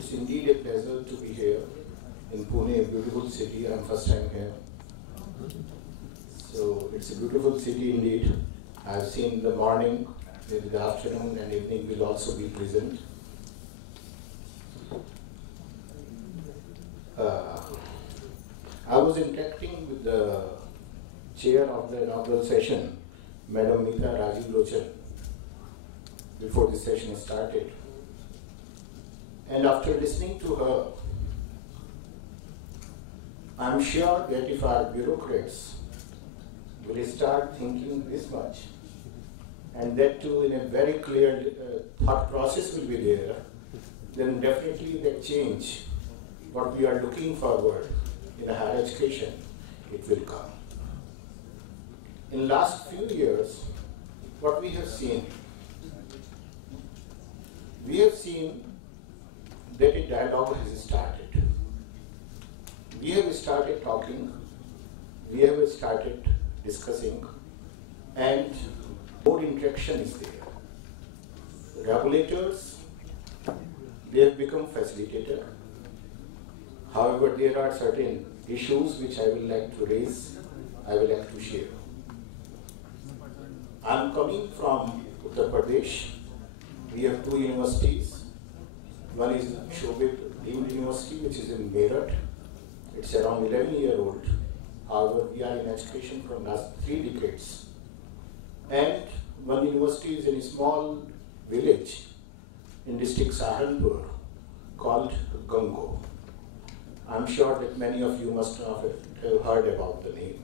It's indeed a pleasure to be here in Pune, a beautiful city. I'm first time here. So it's a beautiful city indeed. I've seen the morning, maybe the afternoon and evening will also be present. I was interacting with the chair of the inaugural session, Madam Mita Rajiv Lochan, before the session started. And after listening to her, I'm sure that if our bureaucrats will start thinking this much, and that too in a very clear thought process will be there, then definitely the change, what we are looking forward in higher education, it will come. In last few years, what we have seen that a dialogue has started. We have started talking, we have started discussing, and more interaction is there. Regulators, they have become facilitator. However, there are certain issues which I will like to raise, I will like to share. I am coming from Uttar Pradesh. We have two universities. One is Shobhit Deemed University, which is in Meerut. It's around 11-year-old. However, we are in education from last 3 decades. And one university is in a small village in district Saharanpur called Gango. I'm sure that many of you must have heard about the name.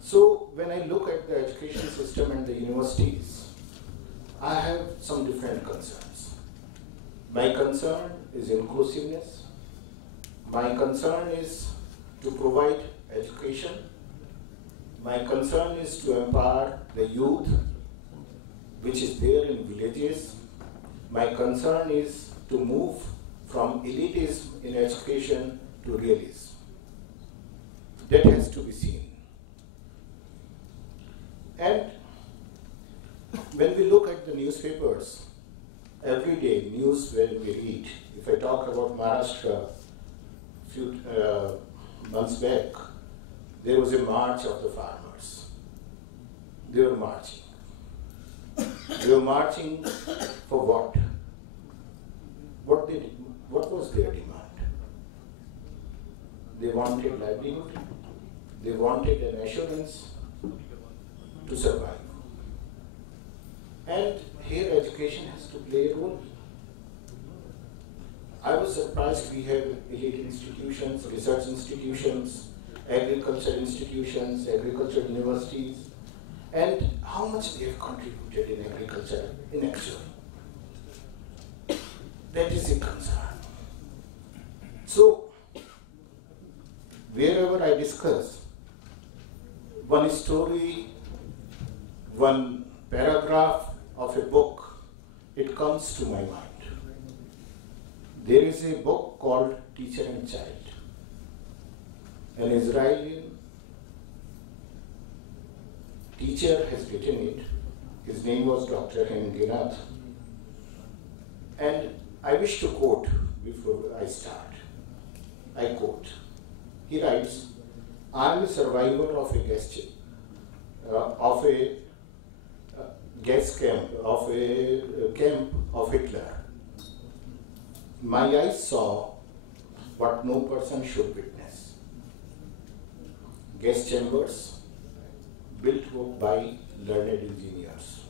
So when I look at the education system and the universities, I have some different concerns. My concern is inclusiveness. My concern is to provide education. My concern is to empower the youth, which is there in villages. My concern is to move from elitism in education to realism. That has to be seen. And when we look at the newspapers, every day news when we read, if I talk about Maharashtra, few months back, there was a march of the farmers. They were marching. They were marching for what? What was their demand? They wanted livelihood. They wanted an assurance to survive. And here education has to play a role. I was surprised we have elite institutions, research institutions, agriculture institutions, agriculture universities, and how much they have contributed in agriculture in actual. That is a concern. So, wherever I discuss one story, one paragraph of a book, it comes to my mind. There is a book called Teacher and Child. An Israeli teacher has written it. His name was Dr. Hengenat. And I wish to quote before I start. I quote. He writes, I am a survivor of a gas camp of Hitler. My eyes saw what no person should witness. Gas chambers built by learned engineers.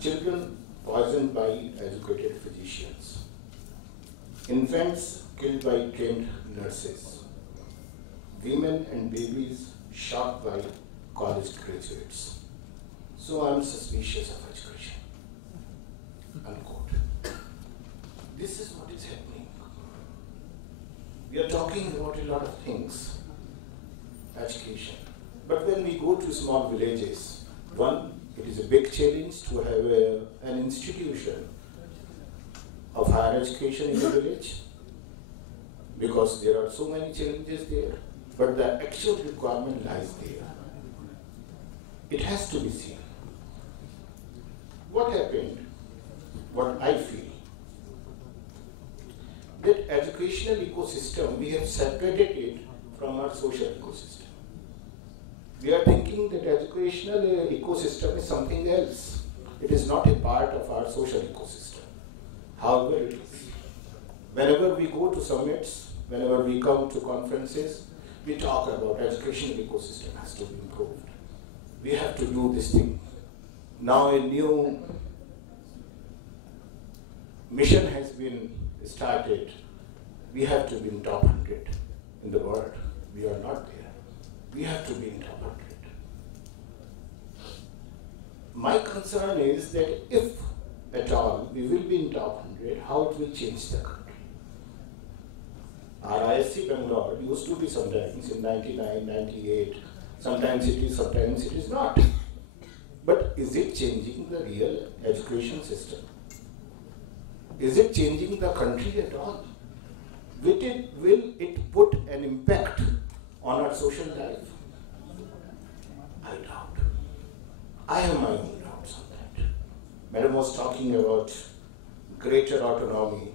Children poisoned by educated physicians. Infants killed by trained nurses. Women and babies shot by college graduates. So I am suspicious of education. Unquote. This is what is happening. We are talking about a lot of things, education. But when we go to small villages, one, it is a big challenge to have an institution of higher education in the village because there are so many challenges there, but the actual requirement lies there. It has to be seen. What happened, what I feel, educational ecosystem, we have separated it from our social ecosystem. We are thinking that educational ecosystem is something else. It is not a part of our social ecosystem. However, it is. Whenever we go to summits, whenever we come to conferences, we talk about educational ecosystem has to be improved. We have to do this thing. Now a new mission has been started. We have to be in top 100 in the world. We are not there. We have to be in top 100. My concern is that if at all we will be in top 100, how it will change the country. Our ISC Bangalore used to be sometimes in 99, 98, sometimes it is, sometimes it is not. But is it changing the real education system? Is it changing the country at all? Will it put an impact on our social life? I doubt. I have my own doubts on that. Madam was talking about greater autonomy,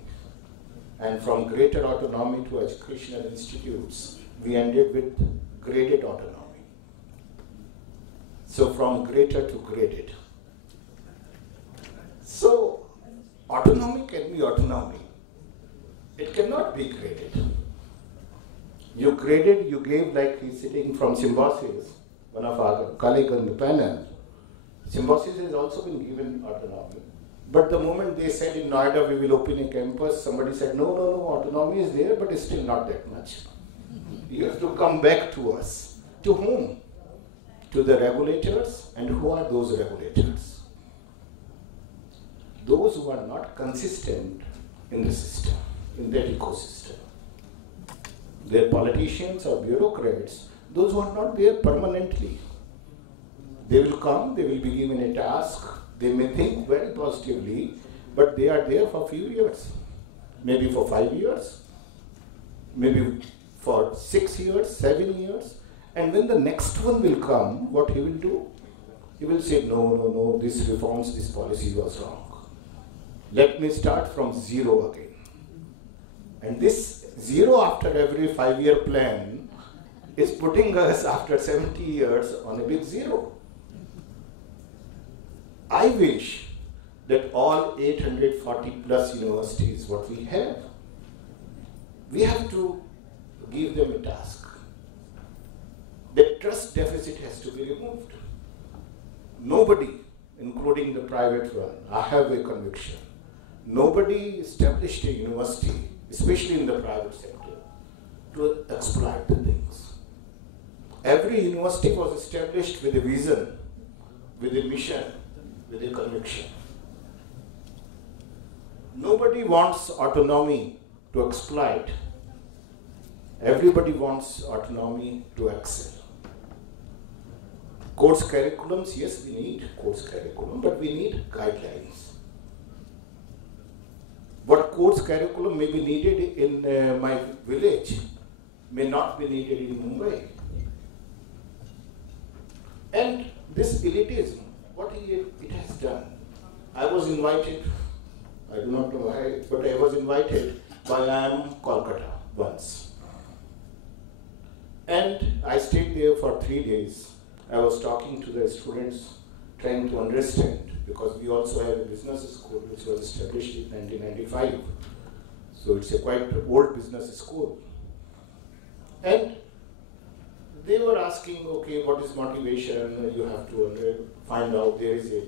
and from greater autonomy to educational institutes, we ended with graded autonomy. So from greater to graded. So autonomy can be autonomy. It cannot be graded. You graded, you gave, like he's sitting from Symbiosis, one of our colleagues on the panel. Symbiosis has also been given autonomy. But the moment they said in Noida we will open a campus, somebody said, no, autonomy is there, but it's still not that much. You have to come back to us. To whom? To the regulators. And who are those regulators? Those who are not consistent in the system, in that ecosystem. They're politicians or bureaucrats, those who are not there permanently. They will come, they will be given a task, they may think very positively, but they are there for a few years, maybe for 5 years, maybe for 6 years, 7 years, and when the next one will come, what he will do? He will say, no, this reforms, this policy was wrong. Let me start from zero again. And this zero after every 5-year plan is putting us after 70 years on a big zero. I wish that all 840 plus universities, what we have to give them a task. The trust deficit has to be removed. Nobody, including the private one, I have a conviction, nobody established a university, especially in the private sector, to exploit the things. Every university was established with a vision, with a mission, with a conviction. Nobody wants autonomy to exploit. Everybody wants autonomy to excel. Course curriculums, yes, we need course curriculum, but we need guidelines. What course curriculum may be needed in my village may not be needed in Mumbai. And this elitism, what it has done. I was invited, I do not know why, but I was invited by IIM Kolkata once. And I stayed there for 3 days. I was talking to the students, trying to understand, because we also have a business school which was established in 1995. So it's a quite old business school. And they were asking, okay, what is motivation? You have to find out. There is a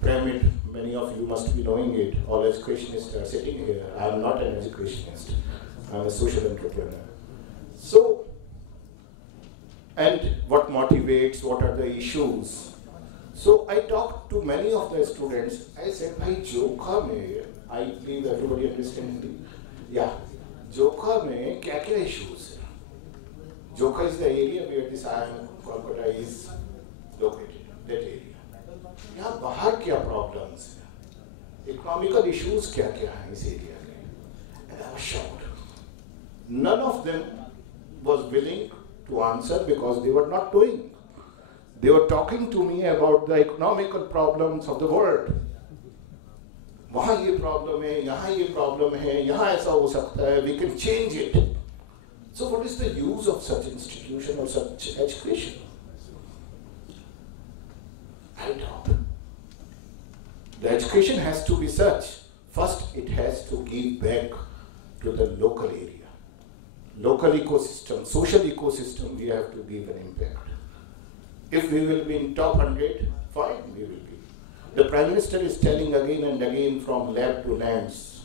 pyramid. Many of you must be knowing it. All educationists are sitting here. I am not an educationist. I am a social entrepreneur. So, and what motivates? What are the issues? So I talked to many of the students. I said, "Bhai, Joka mein, I believe everybody understands Hindi. Yeah, Joka mein kya issues? Joka is the area where this IIM Kolkata is located. That area. यहाँ बाहर क्या problems हैं? Economical issues क्या हैं इस area में?" And I was shocked. None of them was willing to answer because they were not doing. They were talking to me about the economical problems of the world. वहाँ ये problem है, यहाँ ये problem है, यहाँ ऐसा हो सकता है, we can change it. So what is the use of such institution or such education? I doubt. The education has to be such. First, it has to give back to the local area. Local ecosystem, social ecosystem, we have to give an impact. If we will be in top 100, fine, we will be. The Prime Minister is telling again and again from lab to lands,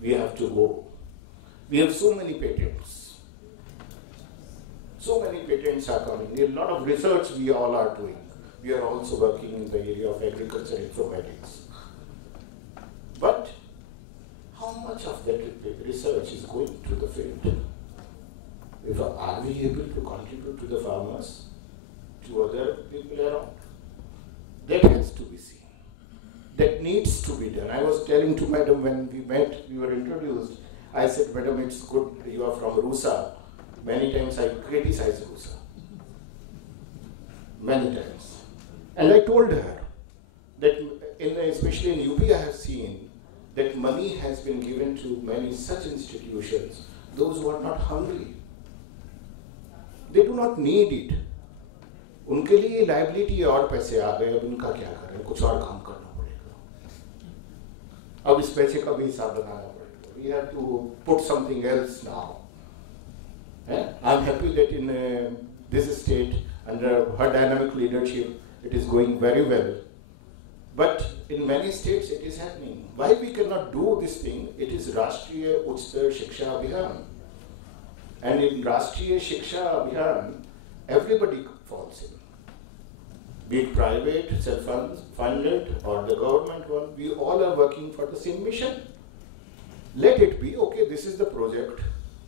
we have to go. We have so many patents. So many patents are coming. A lot of research we all are doing. We are also working in the area of agriculture informatics. But how much of that research is going to the field? Are we able to contribute to the farmers, to other people around? That has to be seen. That needs to be done. I was telling to Madam when we met, we were introduced, I said, Madam, it's good you are from Rusa. Many times I criticize Rusa. Many times. And I told her that, especially in UP, I have seen that money has been given to many such institutions, those who are not hungry. They do not need it. उनके लिए liability और पैसे आ गए, अब उनका क्या करें, कुछ और काम करना पड़ेगा. अब इस पैसे का भी हिसाब बनाना पड़ेगा. We have to put something else now. I'm happy that in this state, under her dynamic leadership, it is going very well. But in many states it is happening. Why we cannot do this thing? It is Rashtriya Uchtar Shiksha Abhiyan. And in Rashtriya Shiksha Abhiyan, everybody falls in. Be it private, self-funded, or the government one, we all are working for the same mission. Let it be, okay, this is the project,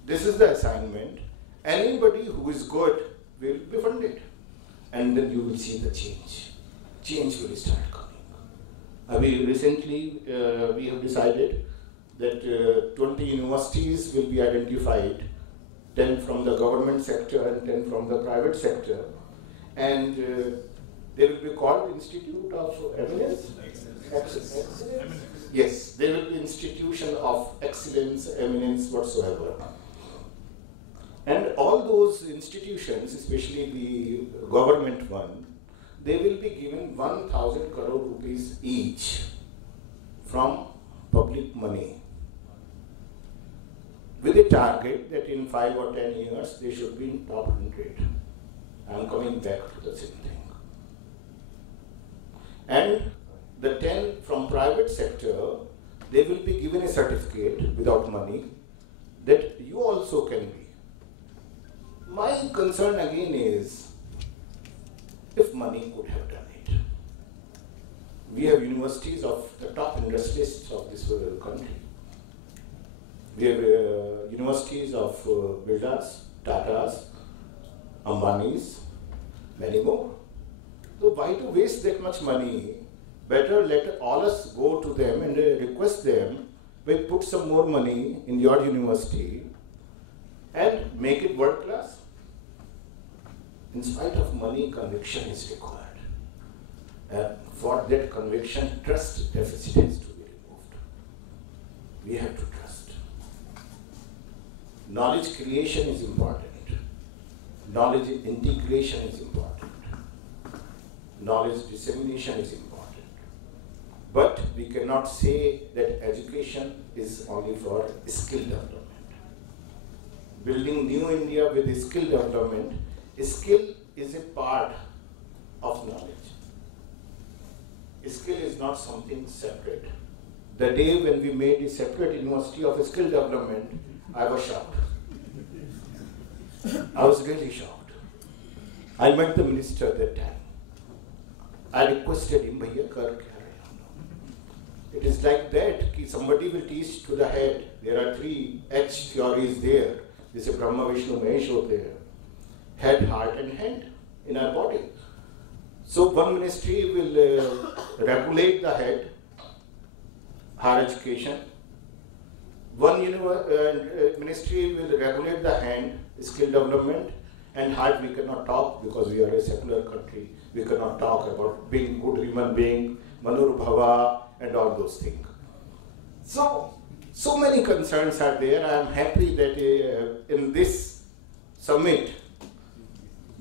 this is the assignment. Anybody who is good will be funded. And then you will see the change. Change will start coming. Recently, we have decided that 20 universities will be identified, 10 from the government sector and 10 from the private sector. And they will be called Institute of Eminence? Excellence. Yes, they will be Institution of Excellence, Eminence, whatsoever. And all those institutions, especially the government one, they will be given 1,000 crore rupees each from public money, with a target that in 5 or 10 years they should be in top 100. I am coming back to the same thing. And the 10 from private sector, they will be given a certificate without money that you also can be. My concern again is, if money could have done it. We have universities of the top industrialists of this country. We have universities of Birlas, Tatas, Ambanis, many more. So why to waste that much money? Better let all us go to them and request them, we put some more money in your university and make it world class. In spite of money, conviction is required. For that conviction, trust deficit has to be removed. We have to trust. Knowledge creation is important. Knowledge integration is important. Knowledge dissemination is important. But we cannot say that education is only for skill development. Building new India with skill development, skill is a part of knowledge. Skill is not something separate. The day when we made a separate university of skill development, I was shocked. I was really shocked. I met the minister that time. I requested him, Bhaiya, kar kya rahe hum log? It is like that, ki somebody will teach to the head. There are 3 H theories there. This is Brahma, Vishnu, Mahesh hote hain. Head, heart and hand in our body. So one ministry will regulate the head, higher education. One ministry will regulate the hand, skill development, and heart we cannot talk because we are a secular country. We cannot talk about being good human being, Manur Bhava, and all those things. So many concerns are there. I am happy that in this summit,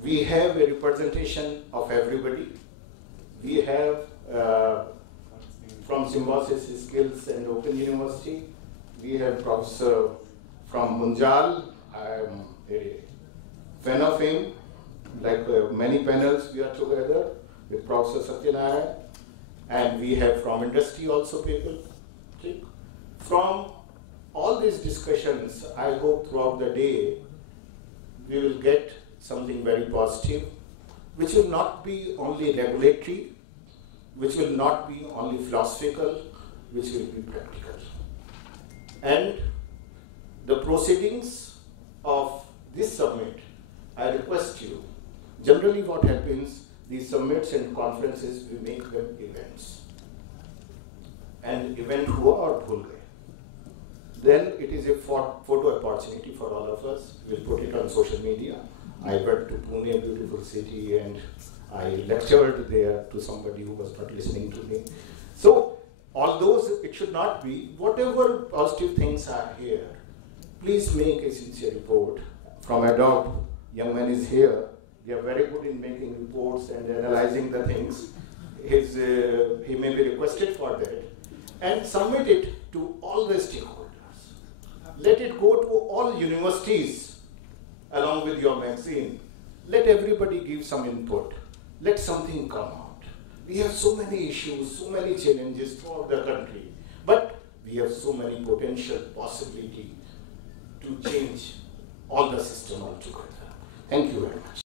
we have a representation of everybody. We have from Symbiosis Skills and Open University, we have Professor from Munjal. I am a fan of him. Like many panels, we are together with Professor Satyanarayan. And we have from industry also people. Okay. From all these discussions, I hope throughout the day, we will get something very positive, which will not be only regulatory, which will not be only philosophical, which will be practical. And the proceedings of this summit, I request you, generally what happens, these summits and conferences, we make them events. And event hua or bhul gaye. Then it is a photo opportunity for all of us. We'll put it on social media. I went to Pune, a beautiful city, and I lectured there to somebody who was not listening to me. So, although it should not be, whatever positive things are here, please make a sincere report. From Adobe, young man is here. They are very good in making reports and analyzing the things. He may be requested for that. And submit it to all the stakeholders. Let it go to all universities along with your magazine. Let everybody give some input. Let something come out. We have so many issues, so many challenges throughout the country, but we have so many potential possibility to change all the system altogether. Thank you very much.